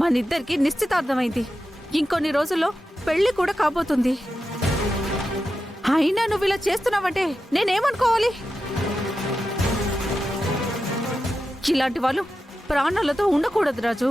మనిద్దరికి నిశ్చితార్థమైంది. ఇంకొన్ని రోజుల్లో పెళ్లి కూడా కాబోతుంది. అయినా నువ్వు ఇలా చేస్తున్నావంటే నేనేమనుకోవాలి? ఇలాంటి వాళ్ళు ప్రాణాలతో ఉండకూడదు రాజు.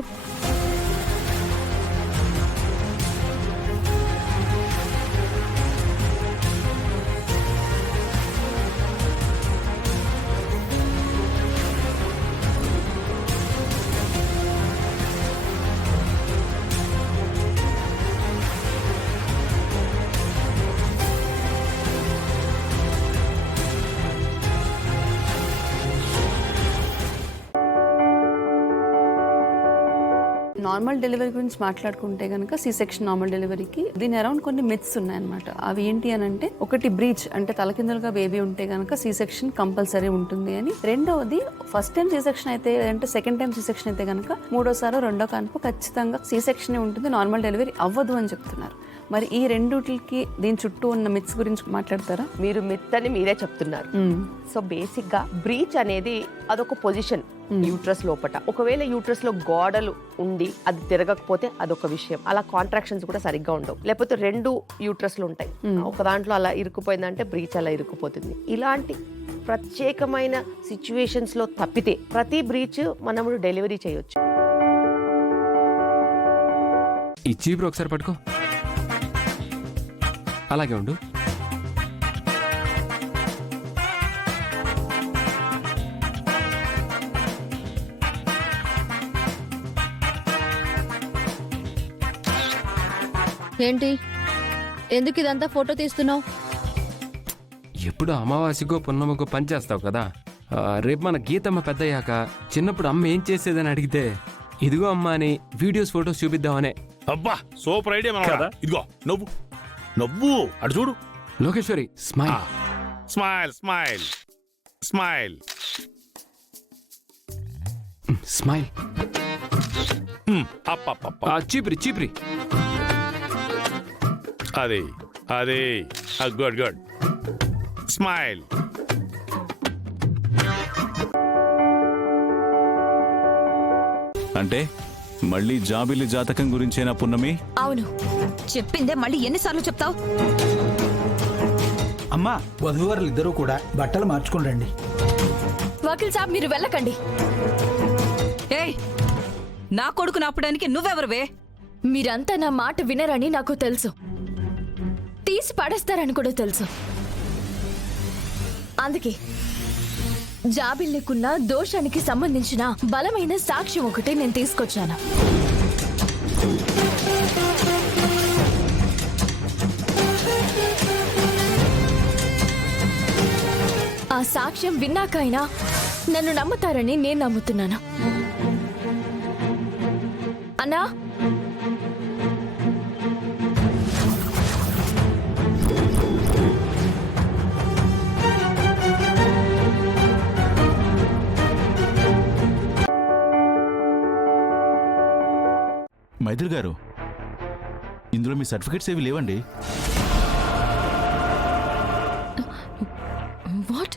నార్మల్ డెలివరీ గురించి మాట్లాడుకుంటే కనుక సి సెక్షన్ నార్మల్ డెలివరీకి దీని అరౌండ్ కొన్ని మిత్స్ ఉన్నాయన్నమాట. అవి ఏంటి అని అంటే, ఒకటి బ్రీచ్ అంటే తలకిందులుగా బేబీ ఉంటే కనుక సి సెక్షన్ కంపల్సరీ ఉంటుంది అని. రెండవది ఫస్ట్ టైం సి సెక్షన్ అయితే అంటే సెకండ్ టైం సి సెక్షన్ అయితే కనుక మూడోసారి రెండో కాన్పు ఖచ్చితంగా సి సెక్షన్ ఉంటుంది, నార్మల్ డెలివరీ అవ్వదు అని చెప్తున్నారు. మరి ఈ రెండుకి దీని చుట్టూ ఉన్న మిత్స్ గురించి మాట్లాడతారా? మీరు మిత్ అని మీరే చెప్తున్నారు. సో బేసిక్ గా బ్రీచ్ అనేది అదొక పొజిషన్ యూట్రస్ లోపట. ఒకవేళ యూట్రస్ లో గోడలు ఉండి అది తిరగకపోతే అదొక విషయం. అలా కాంట్రాక్షన్స్ కూడా సరిగ్గా ఉండవు. లేకపోతే రెండు యూట్రస్ లు ఉంటాయి, ఒక దాంట్లో అలా ఇరుక్కుపోయిందంటే బ్రీచ్ అలా ఇరుక్కుపోతుంది. ఇలాంటి ప్రత్యేకమైన సిచ్యువేషన్స్ లో తప్పితే ప్రతి బ్రీచ్ మనము డెలివరీ చేయొచ్చు. ఈ చీపురు ఒకసారి పట్టుకో, అలాగే ఉండు. ఏంటి, ఎందుకు ఇదంతా ఫోటో తీస్తున్నావు? ఎప్పుడు అమావాస్యకో పున్నమ్మకో పని చేస్తావు కదా. రేపు మన గీతమ్మ పెద్దయ్యాక చిన్నప్పుడు అమ్మ ఏం చేసేదని అడిగితే ఇదిగో అమ్మ అని వీడియోస్ ఫోటోస్ చూపిద్దామనే. అబ్బా సూపర్ ఐడియా కదా. ఇదిగో నవ్వు నవ్వు, అటు చూడు. Lokeshwari smile smile smile smile smile. అప్ప చీపురి చీపురి. అదే అదే, గుడ్ గుడ్. స్మైల్. అంటే మళ్ళీ జాబిలి జాతకం గురించేనా పున్నమి? అవును, చెప్పిందే మళ్ళీ ఎన్నిసార్లు చెప్తావు? అమ్మా, వధూవరులు ఇద్దరూ కూడా బట్టలు మార్చుకుని రండి. వకీల్ సాబ్, మీరు వెళ్ళకండి. ఏయ్, నా కొడుకుని ఆపడానికి నువ్వెవరువే? మీరంతా నా మాట వినరని నాకు తెలుసు, తీసి పడేస్తారని కూడా తెలుసు. అందుకే జాబిల్లికున్న దోషానికి సంబంధించిన బలమైన సాక్ష్యం ఒకటి నేను తీసుకొచ్చాను. ఆ సాక్ష్యం విన్నాకైనా నన్ను నమ్ముతారని నేను నమ్ముతున్నాను. అన్నా, మైథిలి గారు, ఇందులో మీ సర్టిఫికెట్స్ ఏవి లేవండి. వాట్?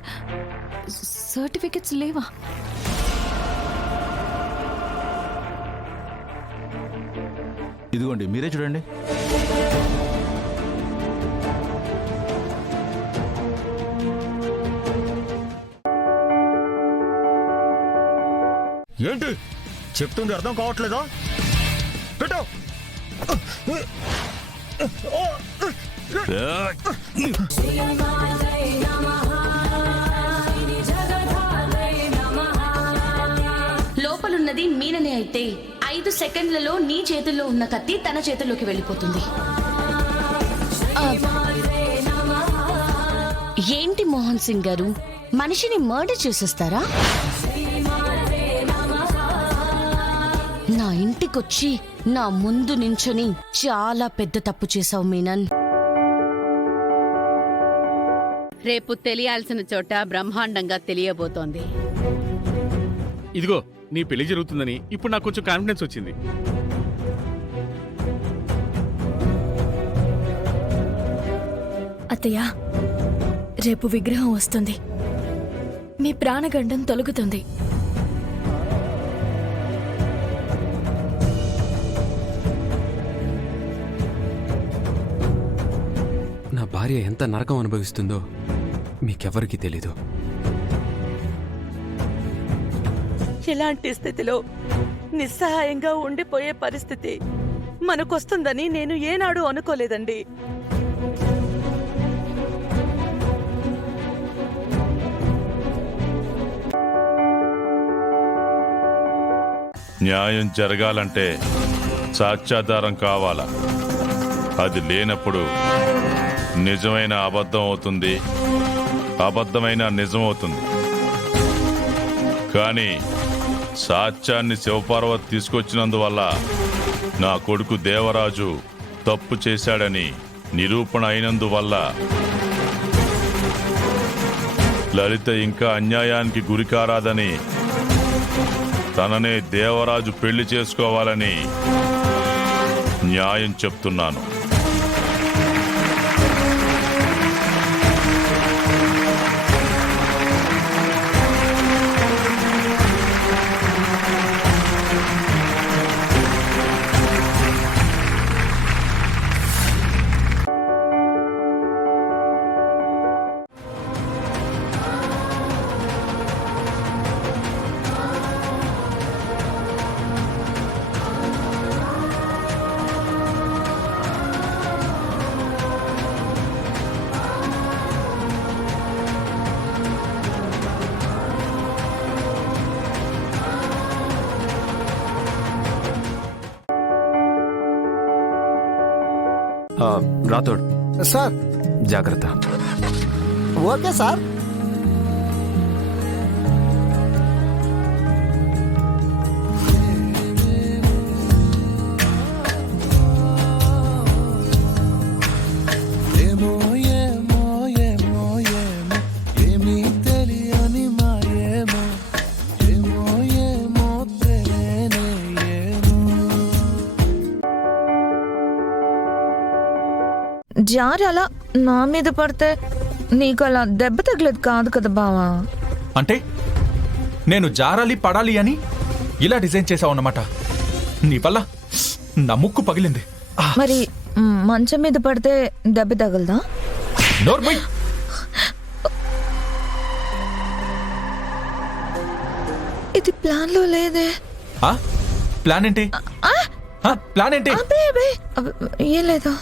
సర్టిఫికెట్స్ లేవా? ఇదిగోండి, మీరే చూడండి. ఏంటి చెప్తుంది అర్థం కావట్లేదా? పెట్టు. లోపలున్నది మీననే అయితే 5 సెకండ్లలో నీ చేతుల్లో ఉన్న కత్తి తన చేతుల్లోకి వెళ్ళిపోతుంది. ఏంటి మోహన్ సింగ్ గారు, మనిషిని మర్డర్ చేసేస్తారా? నా ఇంటికొచ్చి నా ముందు నించొని చాలా పెద్ద తప్పు చేశావు మీనన్. రేపు తెలియాల్సిన చోట బ్రహ్మాండంగా తెలియబోతోంది. ఇదిగో నీ పెళ్లి జరుగుతుందని ఇప్పుడు నాకు కొంచెం కాన్ఫిడెన్స్ వచ్చింది. అత్తయ్య, రేపు విగ్రహం వస్తుంది, మీ ప్రాణగండం తొలగుతుంది. భార్య ఎంత నరకం అనుభవిస్తుందో మీకెవరికీ తెలీదు. ఇలాంటి స్థితిలో నిస్సహాయంగా ఉండిపోయే పరిస్థితి మనకొస్తుందని నేను ఏనాడు అనుకోలేదండి. న్యాయం జరగాలంటే సాక్ష్యాధారం కావాలా. అది లేనప్పుడు నిజమైన అబద్ధం అవుతుంది, అబద్ధమైన నిజం అవుతుంది. కానీ సాక్ష్యాన్ని శివపార్వతి తీసుకొచ్చినందువల్ల నా కొడుకు దేవరాజు తప్పు చేశాడని నిరూపణ అయినందువల్ల లలిత ఇంకా అన్యాయానికి గురికారాదని, తననే దేవరాజు పెళ్లి చేసుకోవాలని న్యాయం చెప్తున్నాను. రాథోడ్ సార్. జాగ్రత్త. Okay sir. జారి అలా నా మీద పడితే నీకు అలా దెబ్బ తగలేదు కాదు కదా బావా? అంటే నేను జారాలి పడాలి అని ఇలా డిజైన్ చేసావు అన్నమాట. నీ వల్ల నా ముక్కు పగిలింది. మరి మంచం మీద పడితే దెబ్బ తగలదా? నోర్మై. ఇది ప్లాన్ లో లేదే. ప్లాన్ ఏంటి? ప్లాన్ ఏంటి? ఏం లేదు.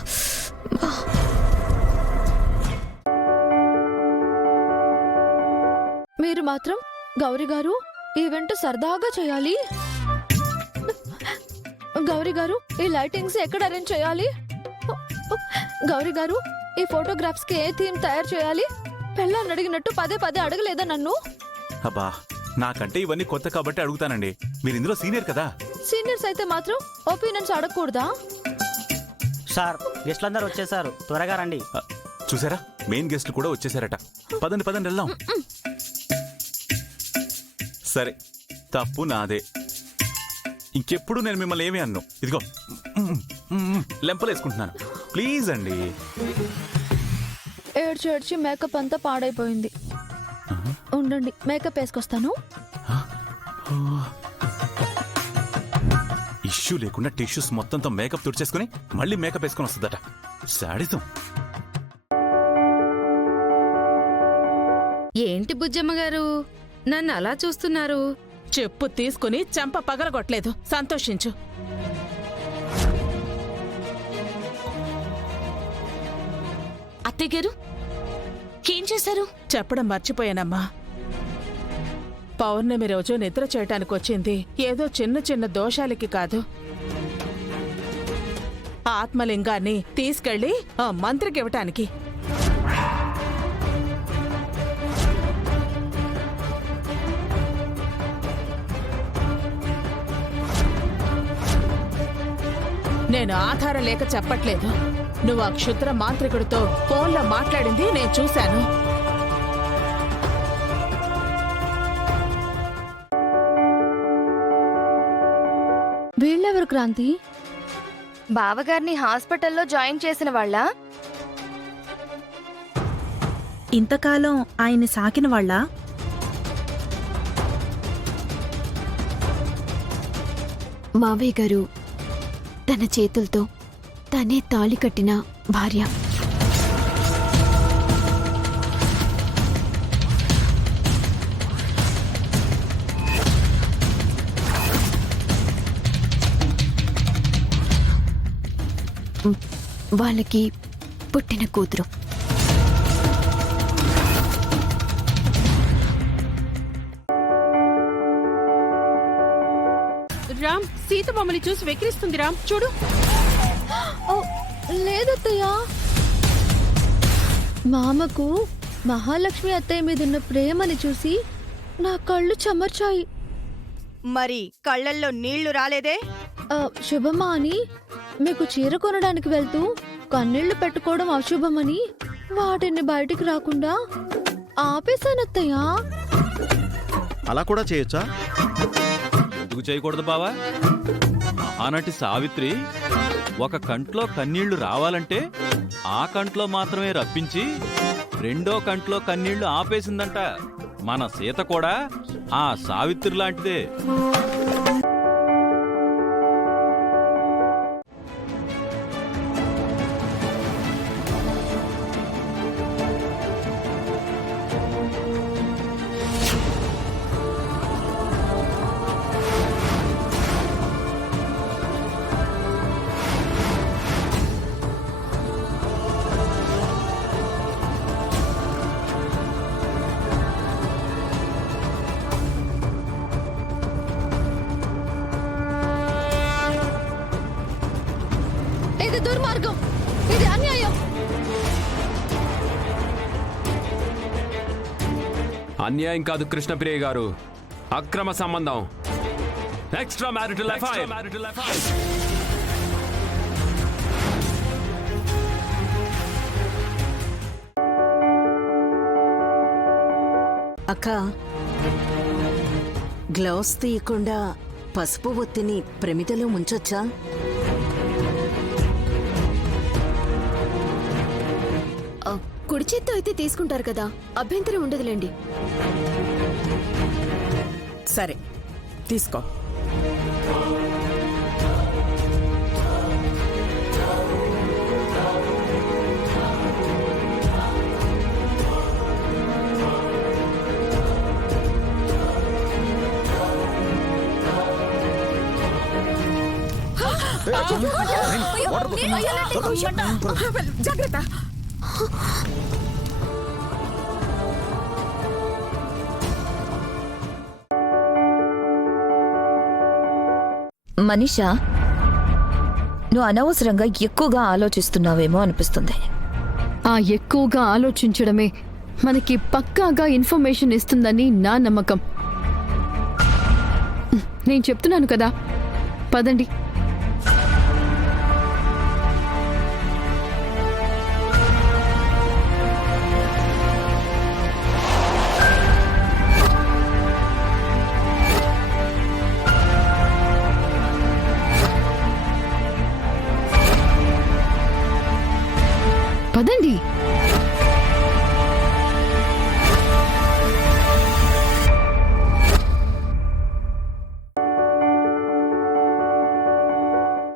మీరు మాత్రం గౌరీ గారు ఈవెంట్ సరదాగా చేయాలి. గౌరీ గారు ఈ లైటింగ్స్ ఎక్కడ అరేంజ్ చేయాలి? గౌరీ గారు ఈ ఫోటోగ్రాఫ్స్ కి ఏ థీమ్ తయారు చేయాలి? పెళ్ళాన్ని అడిగినట్టు పదే పదే అడగలేదా నన్ను? అబ్బా, నాకంటే ఇవన్నీ కొత్త కాబట్టి అడుగుతానండి. మీరు ఇందులో సీనియర్ కదా. సీనియర్స్ అయితే మాత్రం ఒపీనియన్స్ అడగకూడదా? సార్ గెస్ట్లందరూ వచ్చేసారు, త్వరగా రండి. చూసారా, మెయిన్ గెస్ట్లు కూడా వచ్చేసారట. పదండి పదండి వెళ్దాం. సరే, తప్పు నాదే. ఇంకెప్పుడు నేను మిమ్మల్ని ఏమీ అన్ను. ఇదిగో లెంపలేసుకుంటున్నాను. ప్లీజ్ అండి. ఏడ్చి ఏడ్చి మేకప్ అంతా పాడైపోయింది. ఉండండి, మేకప్ వేసుకొస్తాను. ఇష్యూ లేకుండా టిష్యూస్ మొత్తంతో మేకప్ తుడిచేసుకుని మళ్ళీ మేకప్ వేసుకొని వస్తుందట. శాడిజం. ఏంటి బుజ్జమ్మ గారు నన్ను అలా చూస్తున్నారు? చెప్పు తీసుకుని చెంప పగలగొట్టలేదు, సంతోషించు. అత్తయ్య గారు ఏం చేశారు? చెప్పడం మర్చిపోయానమ్మా. పౌర్ణమి రోజు నిద్ర చేయటానికి వచ్చింది ఏదో చిన్న చిన్న దోషాలకి కాదు. ఆత్మలింగాన్ని తీసుకెళ్లి ఆ మంత్రికి ఇవ్వటానికి. నేను ఆధారం లేక చెప్పట్లేదు. నువ్వు ఆ క్షుద్ర మాంత్రికుడితో ఫోన్లో మాట్లాడింది నేను చూశాను. వీళ్ళెవరు క్రాంతి? బావగారిని హాస్పిటల్లో జాయిన్ చేసిన వాళ్ళ? ఇంతకాలం ఆయన్ని సాకిన వాళ్ళ? మావయ్య గారు తన చేతులతో తనే తాళి కట్టిన భార్య. వాళ్ళకి పుట్టిన కూతురు. రామ్, సీత మమ్మల్ని చూసి వెక్కిరిస్తుంది. రామ్ చూడు. లేదత్తయ్య, మామకు మహాలక్ష్మి అత్తయ్య మీద ఉన్న ప్రేమని చూసి నా కళ్ళు చెమర్చాయి. మరి కళ్ళల్లో నీళ్లు రాలేదే? శుభమా అని మీకు చీర కొనడానికి వెళ్తూ కన్నీళ్లు పెట్టుకోవడం అశుభమని వాటిని బయటికి రాకుండా ఆపేశానత్తయ్య. అలా కూడా చేయొచ్చా? ఎందుకు చేయకూడదు బావా? మహానటి సావిత్రి ఒక కంట్లో కన్నీళ్లు రావాలంటే ఆ కంట్లో మాత్రమే రప్పించి రెండో కంట్లో కన్నీళ్లు ఆపేసిందంట. మన సీత కూడా ఆ సావిత్రి లాంటిదే. ఇది దుర్మార్గం, ఇది అన్యాయం. అన్యాయం కాదు కృష్ణప్రియ గారు, అక్రమ సంబంధం. Extra marital affair. అక్క, గ్లౌస్ తీయకుండా పసుపు ఒత్తిని ప్రమిదలో ముంచొచ్చా? కుడి చేత్తో అయితే తీసుకుంటారు కదా, అభ్యంతరం ఉండదులేండి. సరే, తీసుకో. జాగ్రత్త. మనీషా, నువ్వు అనవసరంగా ఎక్కువగా ఆలోచిస్తున్నావేమో అనిపిస్తుంది. ఆ ఎక్కువగా ఆలోచించడమే మనకి పక్కాగా ఇన్ఫర్మేషన్ ఇస్తుందని నా నమ్మకం. నేను చెప్తున్నాను కదా, పదండి. పదండి.